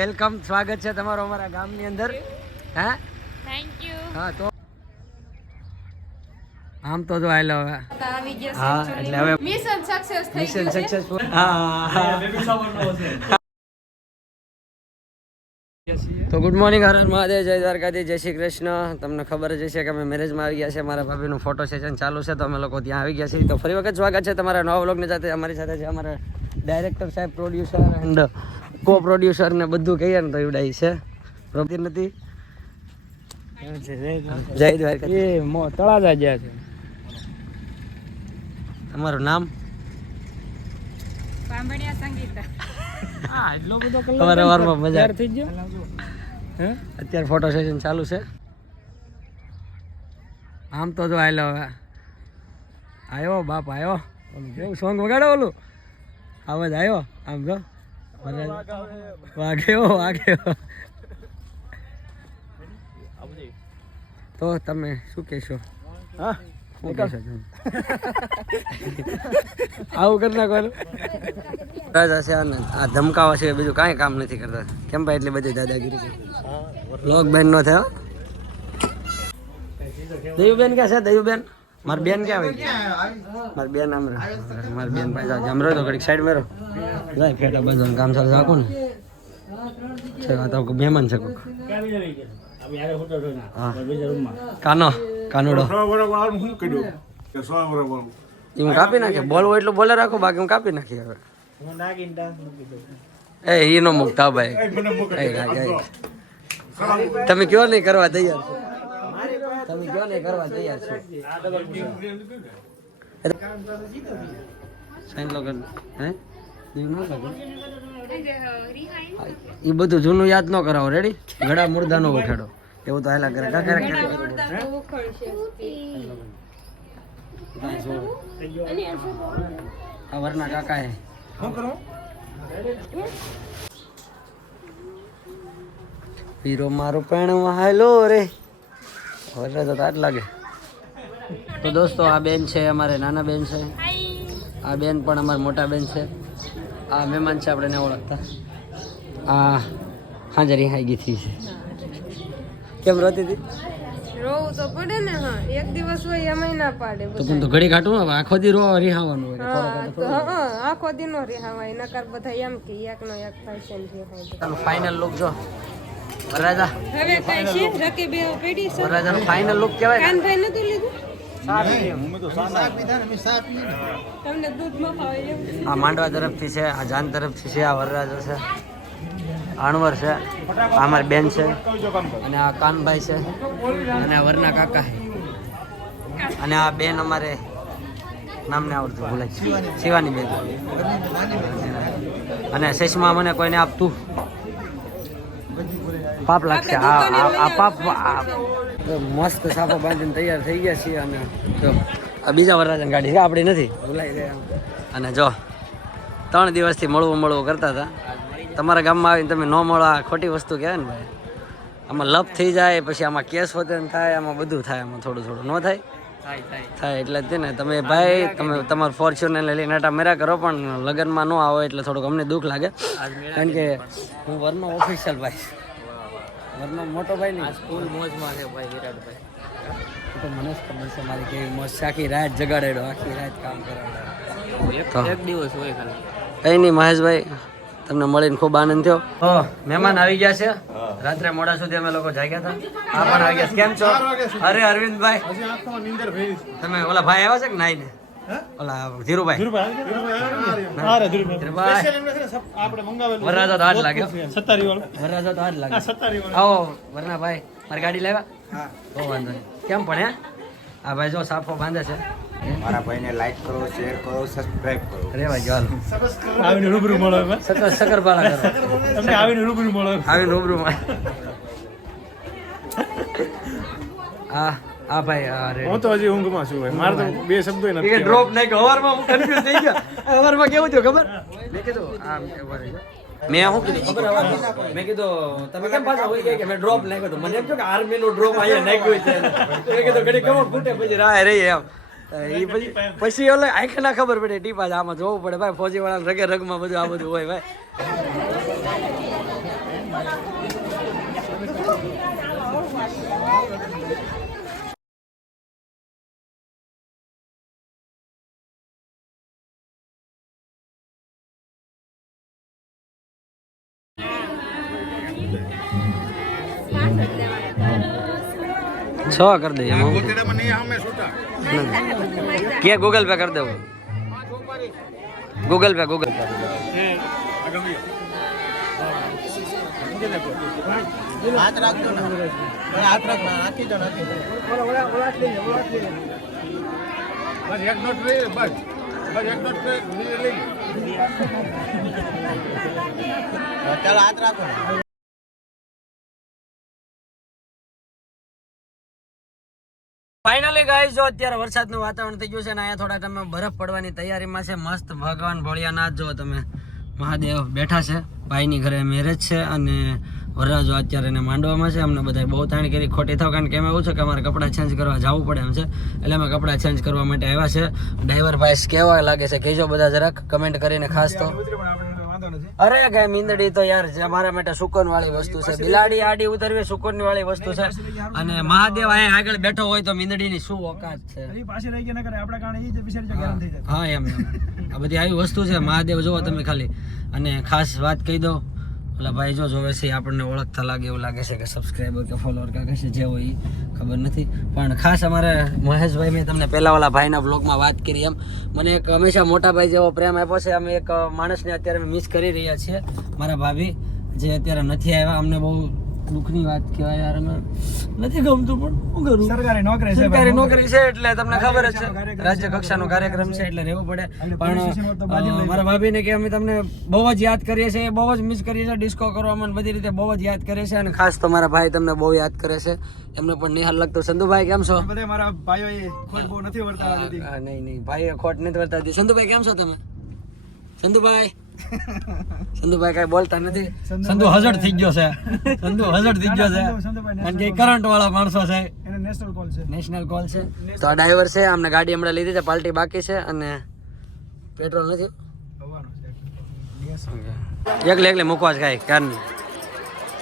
Welcome સ્વાગત છે તમારું અમારા ગામની અંદર. હે? થેન્ક યુ હા તો આમ તો જો આયલો હવે. હા એટલે હવે મિશન સક્સેસ થઈ મિશન ગયું છે. સક્સેસફુલ હા છે તો ગુડ મોર્નિંગ હર મહાદેવ જય દ્વારકાધી જય શ્રી કૃષ્ણ. તમને ખબર જ હશે કે અમે મેરેજમાં આવી ગયા છે મારા ભાભીનું ફોટો સેશન ચાલુ છે તો અમે લોકો ત્યાં આવી ગયા છીએ. તો ફરી વખત સ્વાગત છે તમારા નવા વ્લોગની સાથે. અમારી સાથે છે અમારા ડાયરેક્ટર સાહેબ પ્રોડ્યુસર એન્ડ કો પ્રોડ્યુસર ને બધું કહીએ ને તો એવડાય છે. પ્રોપર નથી. જય દ્વારકા એ મો તળાજા ગયા છે. તમારું નામ? બાંભણિયા સંગીતા. હા એટલો બધો સવારે સવારમાં મજા. થઈ ગયો? હે? અત્યારે ફોટો સેશન ચાલુ છે. આમ તો જો આયલો હવે. આવ્યો બાપ આવ્યો ઓલું કેવું સોંગ વગાડો ઓલું? અવાજ આવ્યો આમ જો. વાગ્યો વાગ્યો. તો તમે શું કહેશો? હા? આવું કરી નાખવાનું. રાજા છે આ ધમકાવા છે બીજું કાંઈ કામ નથી કરતા. કેમ ભાઈ એટલી બધી દાદાગીરી છે? લોક બેન નો થયો? દયુબેન ક્યાં છે? દયુબેન? મારી બેન ક્યાં આવી મારી બેન આમ. મારી બેન જાવ જમરો તો ઘડીક સાઈડ મેરો જાય ફેટા બધું કામ ચાલુ રાખો ને. છે તો મહેમાન છે કોક. કાનો, કાનુડો. હું કાપી નાખે? બોલવું એટલું બોલે રાખો, બાકી હું કાપી નાખી હવે. એ એનો મુકતા ભાઈ. તમે કયો નહીં, કરવા તૈયાર છો? તમે ગયો ને કરવા તૈયાર છો. સાઈન લોકો હે? ન એ બધું જૂનું યાદ ન કરાવો રેડી ગળા મુર્દાનો ઉઠાડો એવું તો હેલા કરે કાકા આ વરના કાકા હે હીરો મારું પણ હાલો રે. વરરે તો તાટ લાગે. તો દોસ્તો આ બેન છે અમારે નાના બેન છે. આ બેન પણ અમારા મોટા બેન છે. આ મહેમાન છે આપણે ને ઓળખતા. આ હાજરી હાઈ ગઈ થઈ છે. કેમ રોતી હતી? રોવું તો પડે ને હા. એક દિવસ હોય એમાંય ના પાડે તો પણ તો ઘડી કાઢું આખો દી રો રિહાવાનું હોય હા તો હા આખો દિનો રિહાવાય નકર બધા એમ કે એકનો એક થાય ફાઇનલ લુક જો. વરરાજા. હવે કઈ છે રકે બે પેઢી છે. વરરાજાનો ફાઇનલ લુક કહેવાય કાનભાઈ નતું લીધું? ન ખાવે એમ. આ માંડવા તરફથી છે આ જાન તરફથી છે આ વરરાજો છે અણવર છે આ અમારી બેન છે અને આ કાનભાઈ છે અને આ વરના કાકા અને આ બેન અમારે નામને આવડતું ભૂલાય. શિવાની બેન. અને શેષમાં મને કોઈને આપતું પાપ લાગશે. આ પાપ મસ્ત સાફા બાંધીને તૈયાર થઈ ગયા છીએ અને જો આ બીજા વરરાજન ગાડી છે આપણી નથી. ભૂલાઈ ગયા. અને જો ત્રણ દિવસથી મળવું મળવું કરતા હતા. તમારા ગામમાં આવીને તમે ન મળો આ ખોટી વસ્તુ કહેવાય ને ભાઈ. આમાં લપ થઈ જાય પછી આમાં કેસ વતન થાય આમાં બધું થાય આમાં થોડું થોડું ન થાય. થાય એટલે જ તે ને તમે ભાઈ તમે તમારું ફોર્ચ્યુનર લઈને આટા મેરા કરો પણ લગ્નમાં ન આવો એટલે થોડુંક અમને દુઃખ લાગે. કારણ કે હું વરનો ઓફિશિયલ ભાઈ. વરનો મોટો ભાઈ નહીં. સ્કૂલ મોજમાં છે ભાઈ વિરાટભાઈ. તો મને જ ખબર છે મારી કેવી મોજ છે. આખી રાત જગાડેડો આખી રાત કામ કરાવડો એક દિવસ હોય ખાલી. કઈ નહીં મહેશભાઈ તમને મળીને ખૂબ આનંદ થયો. મહેમાન આવી ગયા છે. રાત્રે મોડા સુધી અમે લોકો જાગ્યા હતા. આ પણ આવી ગયા કેમ છો? અરે અરવિંદભાઈ. તમે ઓલા ભાઈ આવ્યા છે કે નાઈ ને ઓલા ધીરુભાઈ. વરરાજો તો હાથ લાગે. વરરાજા વાળો વરરાજો તો હાથ આવો વરના ભાઈ મારી ગાડી લાવ્યા? બહુ વાંધો નહીં. કેમ ભણ્યા હે? આ ભાઈ જો સાફો બાંધે છે. મારા ભાઈને લાઈક કરો શેર કરો સબસ્ક્રાઇબ કરો. અરે ભાઈ હાલો. આવીને રૂબરૂ મળો સકર સકર સકરપાળા કરો. તમને આવીને રૂબરૂ મળો આવીને રૂબરૂ મળો. આ આ ભાઈ અરે હું તો હજી ઊંઘમાં છું ભાઈ. મારે તો બે શબ્દો નથી ડ્રોપ નહીં કે હવારમાં હું કન્ફ્યુઝ થઈ ગયો. હવારમાં કેવું થયું ખબર? મેં કીધું આમ મેં શું કીધું? ખબર મેં કીધું તમે કેમ પાછા હોય ગયા કે મેં ડ્રોપ નાખ્યો તો મને એમ કે આર્મી નો ડ્રોપ અહીંયા નાખ્યું છે. તો મેં કીધું ઘડી કેવો ફૂટે પછી રાહ રહી એમ. એ પછી પછી ઓલે આંખ ના ખબર પડે ટીપા આમાં જોવું પડે. ભાઈ ફોજી વાળા રગે રગમાં બધું આ બધું હોય ભાઈ. છ કરી દઈએ એમાં કે ગૂગલ પે કરી દેવું ગૂગલ પે ગૂગલ પે બસ એક નોટ લઈ બસ બસ એક નોટ લઈ ચાલો હાથ રાખો ફાઇનલી જો અત્યારે વરસાદનું વાતાવરણ થઈ ગયું છે અને અહીંયા થોડા તમે બરફ પડવાની તૈયારીમાં છે. મસ્ત ભગવાન ભોળિયાનાથ જો તમે મહાદેવ બેઠા છે. ભાઈની ઘરે મેરેજ છે અને વરરાજો અત્યારે એને માંડવામાં છે. અમને બધા બહુ તાણ કરી. ખોટી થાવ કારણ કે એમાં એવું છે કે અમારે કપડાં ચેન્જ કરવા જવું પડે એમ છે. એટલે અમે કપડાં ચેન્જ કરવા માટે આવ્યા છે. ડ્રાઈવર ભાઈ કેવા લાગે છે? કહેજો બધા જરાક. કમેન્ટ કરીને ખાસ તો પણ આપણે વાંધો નથી અરે કે મીંદડી તો યાર જે અમારા માટે સુકન વાળી વસ્તુ છે. બિલાડી આડી ઉતરવી સુકન વાળી વસ્તુ છે. અને મહાદેવ અહીંયા આગળ બેઠો હોય તો મીંદડીની શું ઓકાત છે? ન હા એમ એમ. આ બધી આવી વસ્તુ છે. મહાદેવ જુઓ તમે ખાલી. અને ખાસ વાત કહી દો ઓલા ભાઈ જો જોવે છે, આપણને ઓળખતા લાગે એવું લાગે છે કે સબસ્ક્રાઈબર કે ફોલોઅર કે કશે જે હોય એ ખબર નથી. પણ ખાસ અમારે મહેશભાઈ, મેં તમને પહેલા ઓલા ભાઈના બ્લોગમાં વાત કરી એમ. મને એક હંમેશા મોટા ભાઈ જેવો પ્રેમ આપ્યો છે. અમે એક માણસને અત્યારે મિસ કરી રહ્યા છીએ. મારા ભાભી, જે અત્યારે નથી આવ્યા, અમને બહુ દુઃખની વાત કહેવાય યાર અમે નથી ગમતું પણ શું કરું? સરકારી નોકરી છે સરકારી નોકરી છે એટલે તમને ખબર જ છે. રાજ્ય કક્ષાનો કાર્યક્રમ છે એટલે રહેવું પડે. પણ મારા ભાભીને કે અમે તમને બહુ જ યાદ કરીએ છીએ બહુ જ મિસ કરીએ છીએ ડિસ્કો કરવા મને બધી રીતે બહુ જ યાદ કરે છે અને ખાસ તો મારા ભાઈ તમને બહુ યાદ કરે છે. એમને પણ નિહાલ લાગતો. સંધુભાઈ કેમ છો? બધા મારા ભાઈઓ એ ખોટ બહુ નથી વર્તાવા દીધી નહીં નહીં. ભાઈ ખોટ નથી વર્તાવા દીધી સંધુભાઈ કેમ છો તમે? સંધુભાઈ? સંધુભાઈ કઈ બોલતા નથી. સંધુ હજડ થઈ ગયો છે. સંધુ હજડ થઈ ગયો છે. કારણ કે કરંટ વાળા માણસો છે. નેશનલ કોલ છે. નેશનલ કોલ છે. તો આ ડ્રાઈવર છે અમને ગાડી હમણાં લીધી છે પાલટી બાકી છે અને પેટ્રોલ નથી. એકલે એકલે મૂકવા જ કાંઈ કારણ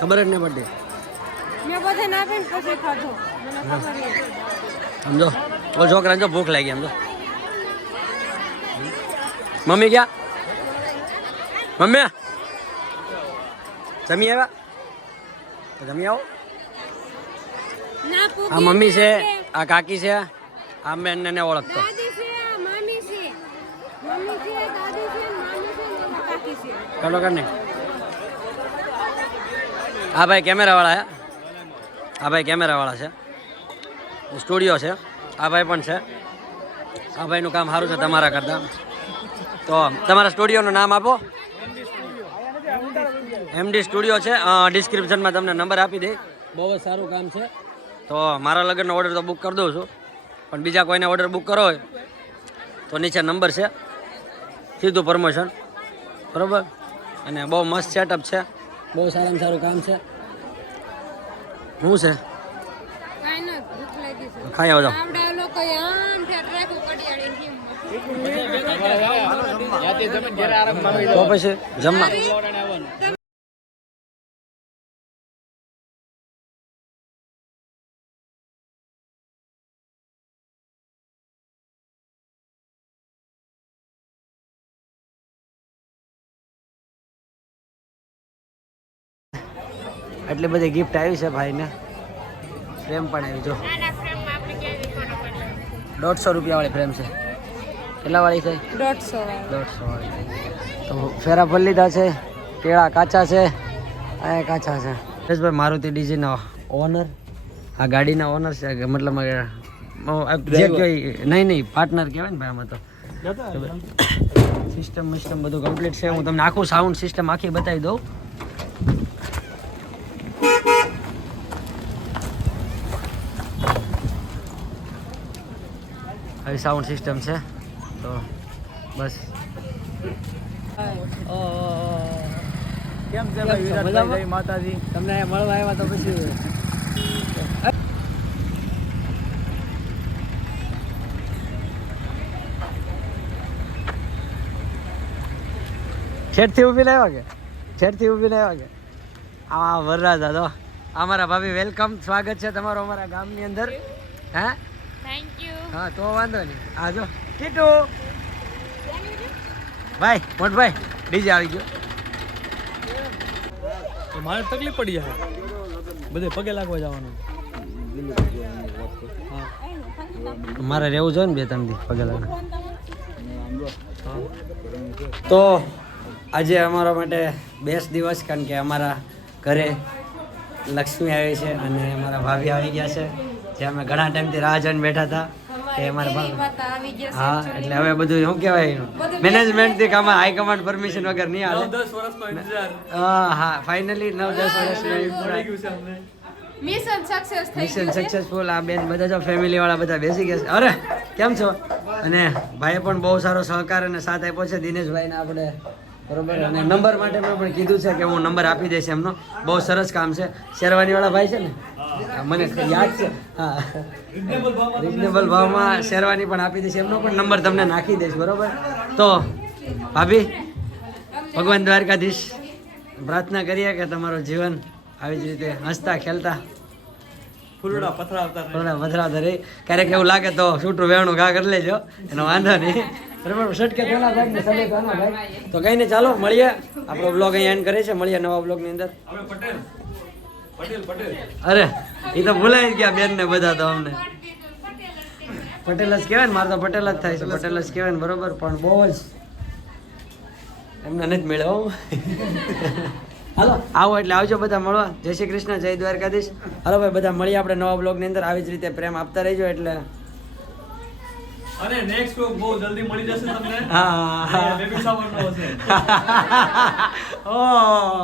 ખબર જ પડતી. ના નહીં સમજો. ઓ છોકરાને જો ભૂખ લાગી સમજો. મમ્મી ક્યાં? મમ્મી. જમી આવ્યા? જમી આવો. આ મમ્મી છે આ કાકી છે આ મેં એને ઓળખતો. ચાલો કર ને. આ ભાઈ કેમેરાવાળા છે. આ ભાઈ કેમેરાવાળા છે. સ્ટુડિયો છે. આ ભાઈ પણ છે. આ ભાઈનું કામ સારું છે તમારા કરતાં. તો તમારા સ્ટુડિયોનું નામ આપો. એમડી સ્ટુડિયો છે. ડિસ્ક્રિપ્શનમાં તમને નંબર આપી દઈ. બહુ જ સારું કામ છે. તો મારા લગ્નનો ઓર્ડર તો બુક કરી દઉં છું. પણ બીજા કોઈને ઓર્ડર બુક કરો હોય તો નીચે નંબર છે. સીધું પ્રમોશન બરાબર? અને બહુ મસ્ત સેટઅપ છે. બહુ સારામાં સારું કામ છે. શું છે? ખાઈ આવો જાઓ આવડા લોકો આમ ઠેર રાખું કડિયાળી તો પછી જમવા. એટલી બધી ગિફ્ટ આવી છે ભાઈને. ફ્રેમ પણ આવી જો. દોઢસો રૂપિયાવાળી ફ્રેમ છે. કેટલા વાળી છે? દોઢસો દોઢસો વાળી તો ફેરા ભરી લીધા છે કેળા કાચા છે આ કાચા છે. ભાઈ મારુતિ ડીજીના ઓનર આ ગાડીના ઓનર છે કે મતલબ જે કહેવાય નહીં નહીં પાર્ટનર કહેવાય ને ભાઈ આમાં તો. સિસ્ટમ સિસ્ટમ બધું કમ્પ્લીટ છે. હું તમને આખું સાઉન્ડ સિસ્ટમ આખી બતાવી દઉં. આવી સાઉન્ડ સિસ્ટમ છે. તો બસ. કેમ છે ભાઈ? વિરાટભાઈ? જય માતાજી. તમને મળવા આવ્યા તો પછી. છેડથી ઊભી લાવ્યા કે? છેડથી ઊભી લાવ્યા કે? આ વરરાજા તો. અમારા ભાભી વેલકમ સ્વાગત છે તમારું અમારા ગામની અંદર. હે? થેન્ક યુ હા તો વાંધો નહીં. આ જો. કીટુ. ભાઈ મોટભાઈ ડીજે આવી ગયો. તો મારે તકલીફ પડી જાય. બધે પગે લાગવા જવાનું. મારે રહેવું જોઈએ ને બે ત્રણ દી પગે લાગે તો આજે અમારા માટે બેસ્ટ દિવસ કારણ કે અમારા ઘરે લક્ષ્મી આવી છે અને અમારા ભાભી આવી ગયા છે. જે અમે ઘણા ટાઈમથી રાહ જોઈને બેઠા હતા. હા એટલે હવે બધું શું કહેવાય મેનેજમેન્ટથી કામ હાઈ કમાન્ડ પરમિશન વગર નહીં હાલે. દસ વર્ષનો ઇંતજાર. હા હા ફાઇનલી નવ દસ વર્ષ ગયું છે અમને. મિશન સક્સેસ થઈ મિશન સક્સેસફુલ આ બેન બધા જો ફેમિલી વાળા બધા બેસી ગયા છે. અરે કેમ છો? અને ભાઈએ પણ બહુ સારો સહકાર અને સાથ આપ્યો છે. દિનેશભાઈને આપણે બરોબર અને નંબર માટે પણ કીધું છે કે હું નંબર આપી દઈશ એમનો. બહુ સરસ કામ છે. શેરવાની વાળા ભાઈ છે ને? મને યાદ છે. હા. રિઝનેબલ ભાવમાં શેરવાની પણ આપી દઈશ એમનો પણ નંબર તમને નાખી દઈશ બરોબર? તો ભાભી ભગવાન દ્વારકાધીશ પ્રાર્થના કરીએ કે તમારું જીવન આવી જ રીતે હસતા ખેલતા ફૂલડા પથરા આવતા રહે. રહી. ક્યારેક એવું લાગે તો છૂટું વેણું ઘા કરી લેજો એનો વાંધો નહીં. બરાબર સટકે પેલા ભાઈ ને સલે ભાઈ. તો કઈ નહીં ચાલો મળીએ. આપણો બ્લોગ અહીંયા એન્ડ કરે છે મળીએ નવા બ્લોગની અંદર. આપણે પટેલ. અરે એ તો ભૂલાઈ ગયા બેન ને બધા તો અમને. પટેલ જ કહેવાય ને મારે તો પટેલ જ થાય છે પટેલ જ કહેવાય ને બરોબર? પણ બહુ જ એમને નથી મળ્યો હાલો. આવો એટલે આવજો બધા મળવા. જય શ્રી કૃષ્ણ જય દ્વારકાધીશ. હાલો ભાઈ બધા મળીએ આપણે નવા બ્લોગની અંદર. આવી જ રીતે પ્રેમ આપતા રહેજો એટલે. અને નેક્સ્ટ વીક બહુ જલ્દી મળી જશે તમને. હા બેબી શાવરનો હશે. ઓહ